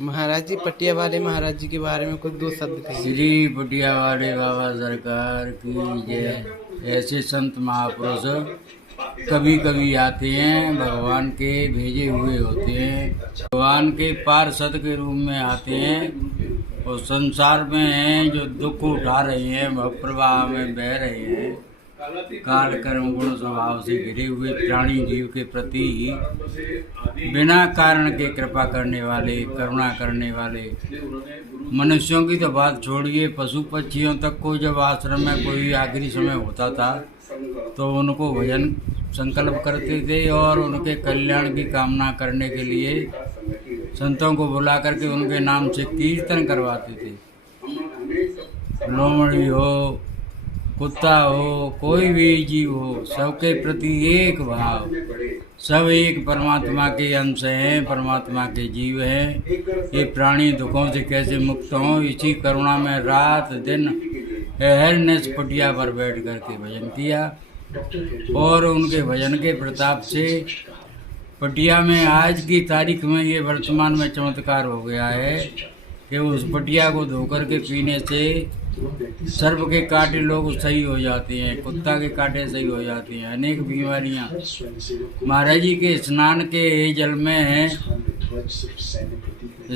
महाराज जी, पटिया वाले महाराज जी के बारे में कुछ दो शब्द कहिए। श्री पटिया वाले बाबा सरकार की जय। ऐसे संत महापुरुष कभी कभी आते हैं, भगवान के भेजे हुए होते हैं, भगवान के पार्षद के रूप में आते हैं और संसार में हैं जो दुख उठा रहे हैं, भव प्रवाह में बह रहे हैं, काल कर्म गुण स्वभाव से घिरे हुए प्राणी जीव के प्रति बिना कारण के कृपा करने वाले, करुणा करने वाले। मनुष्यों की तो बात छोड़िए, पशु पक्षियों तक को जब आश्रम में कोई आखिरी समय होता था तो उनको भजन संकल्प करते थे और उनके कल्याण की कामना करने के लिए संतों को बुला करके उनके नाम से कीर्तन करवाते थे। लोमड़ी हो, कुत्ता हो, कोई भी जीव हो, सबके प्रति एक भाव, सब एक परमात्मा के अंश हैं, परमात्मा के जीव हैं। ये प्राणी दुखों से कैसे मुक्त हों, इसी करुणा में रात दिन अहरनिश पटिया पर बैठ करके भजन किया और उनके भजन के प्रताप से पटिया में आज की तारीख में ये वर्तमान में चमत्कार हो गया है कि उस पटिया को धोकर के पीने से सर्प के कांटे लोग सही हो जाते हैं, कुत्ता के कांटे सही हो जाते हैं, अनेक बीमारियां महाराज जी के स्नान के जल में है।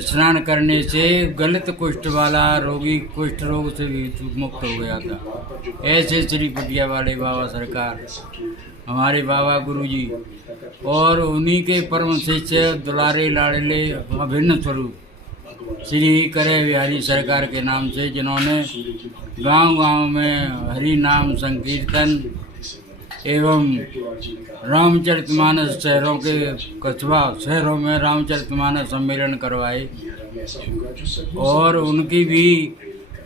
स्नान करने से गलत कुष्ठ वाला रोगी कुष्ठ रोग से भी मुक्त हो गया था। ऐसे श्री पटिया वाले बाबा सरकार हमारे बाबा गुरु जी और उन्हीं के परम शिष्य दुलारे लाडले अभिन्न स्वरूप श्री करे बिहारी सरकार के नाम से, जिन्होंने गांव-गांव में हरि नाम संकीर्तन एवं रामचरितमानस शहरों के कस्बा शहरों में रामचरितमानस सम्मेलन करवाए और उनकी भी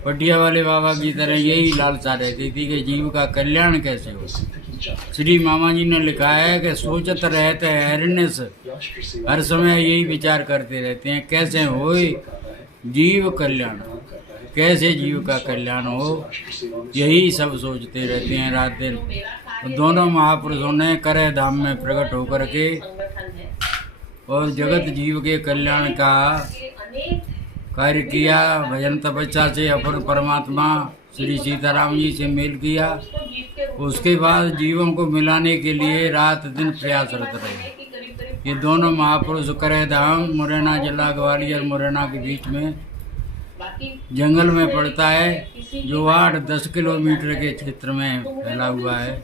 पटिया वाले बाबा की तरह यही लालसा रहती थी कि जीव का कल्याण कैसे हो। श्री मामा जी ने लिखा है कि सोचत रहते हरिनिश, हर समय यही विचार करते रहते हैं कैसे हो जीव कल्याण, कैसे जीव का कल्याण हो, यही सब सोचते रहते हैं रात दिन। तो दोनों महापुरुषों ने करे धाम में प्रकट होकर के और जगत जीव के कल्याण का कार्य किया। भजन तपस्या से अपर परमात्मा श्री सीताराम जी से मेल किया। उसके बाद जीवों को मिलाने के लिए रात दिन प्रयासरत रहे। ये दोनों महापुरुष करे धाम मुरैना जिला ग्वालियर मुरैना के बीच में जंगल में पड़ता है, जो 8-10 किलोमीटर के क्षेत्र में फैला हुआ है।